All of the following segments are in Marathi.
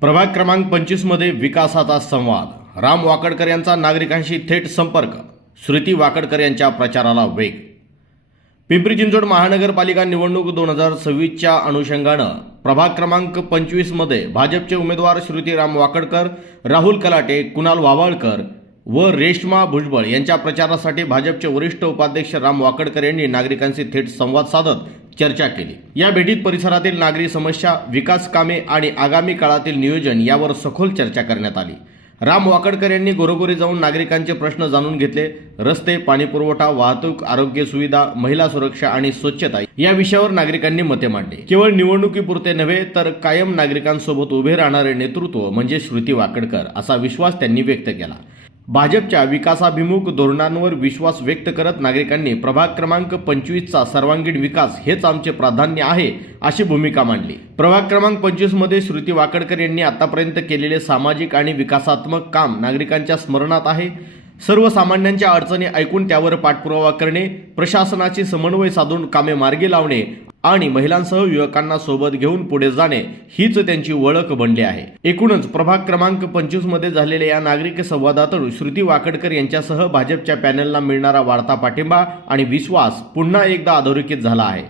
प्रभाग क्रमांक 25 मध्ये विकासाचा संवाद. राम वाकडकर यांचा नागरिकांशी थेट संपर्क. श्रुती वाकडकर यांच्या प्रचाराला वेग. पिंपरी चिंचवड महानगरपालिका निवडणूक 2026च्या अनुषंगानं प्रभाग क्रमांक 25 मध्ये भाजपचे उमेदवार श्रुती राम वाकडकर, राहुल कलाटे, कुणाल वावळकर व रेश्मा भुजबळ यांच्या प्रचारासाठी भाजपचे वरिष्ठ उपाध्यक्ष राम वाकडकर यांनी नागरिकांशी थेट संवाद साधत चर्चा केली. या भेटीत परिसरातील नागरी समस्या, विकास कामे आणि आगामी काळातील नियोजन यावर सखोल चर्चा करण्यात आली. राम वाकडकर यांनी घरोघरी जाऊन नागरिकांचे प्रश्न जाणून घेतले. रस्ते, पाणीपुरवठा, वाहतूक, आरोग्य सुविधा, महिला सुरक्षा आणि स्वच्छता या विषयावर नागरिकांनी मते मांडली. केवळ निवडणुकीपुरते नव्हे तर कायम नागरिकांसोबत उभे राहणारे नेतृत्व म्हणजे श्रुती वाकडकर असा विश्वास त्यांनी व्यक्त केला. भाजपच्या विकासाभिमुख धोरणांवर विश्वास व्यक्त करत नागरिकांनी प्रभाग क्रमांक 25चा सर्वांगीण विकास हेच आमचे प्राधान्य आहे अशी भूमिका मांडली. प्रभाग क्रमांक 25 मध्ये श्रुती वाकडकर यांनी आतापर्यंत केलेले सामाजिक आणि विकासात्मक काम नागरिकांच्या स्मरणात आहे. सर्वसामान्यांच्या अडचणी ऐकून त्यावर पाठपुरावा करणे, प्रशासनाची समन्वय साधून कामे मार्गी लावणे आणि महिलांसह युवकांना सोबत घेऊन पुढे जाणे हीच त्यांची ओळख बनली आहे. एकूणच प्रभाग क्रमांक 25 मध्ये झालेल्या या नागरिक संवादातून श्रुती वाकडकर यांच्यासह भाजपच्या पॅनलला मिळणारा वाढता पाठिंबा आणि विश्वास पुन्हा एकदा अधोरेखित झाला आहे.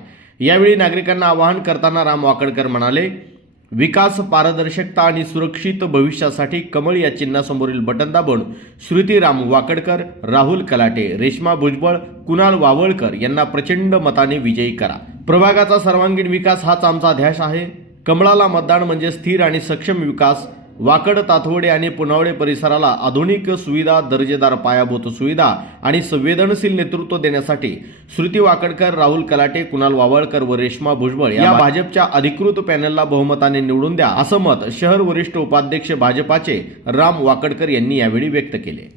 यावेळी नागरिकांना आवाहन करताना राम वाकडकर म्हणाले, विकास, पारदर्शकता आणि सुरक्षित भविष्यासाठी कमळ या चिन्हासमोरील बटन दाबून श्रुती राम वाकडकर, राहुल कलाटे, रेश्मा भुजबळ, कुणाल वावळकर यांना प्रचंड मताने विजयी करा. प्रभागाचा सर्वांगीण विकास हाच आमचा ध्यास आहे. कमळाला मतदान म्हणजे स्थिर आणि सक्षम विकास. वाकड, ताथवडे आणि पुनावळे परिसराला आधुनिक सुविधा, दर्जेदार पायाभूत सुविधा आणि संवेदनशील नेतृत्व देण्यासाठी श्रुती वाकडकर, राहुल कलाटे, कुणाल वावळकर व रेश्मा भुजबळ या भाजपच्या अधिकृत पॅनलला बहुमताने निवडून द्या असं मत शहर वरिष्ठ उपाध्यक्ष भाजपाचे राम वाकडकर यांनी यावेळी व्यक्त केले.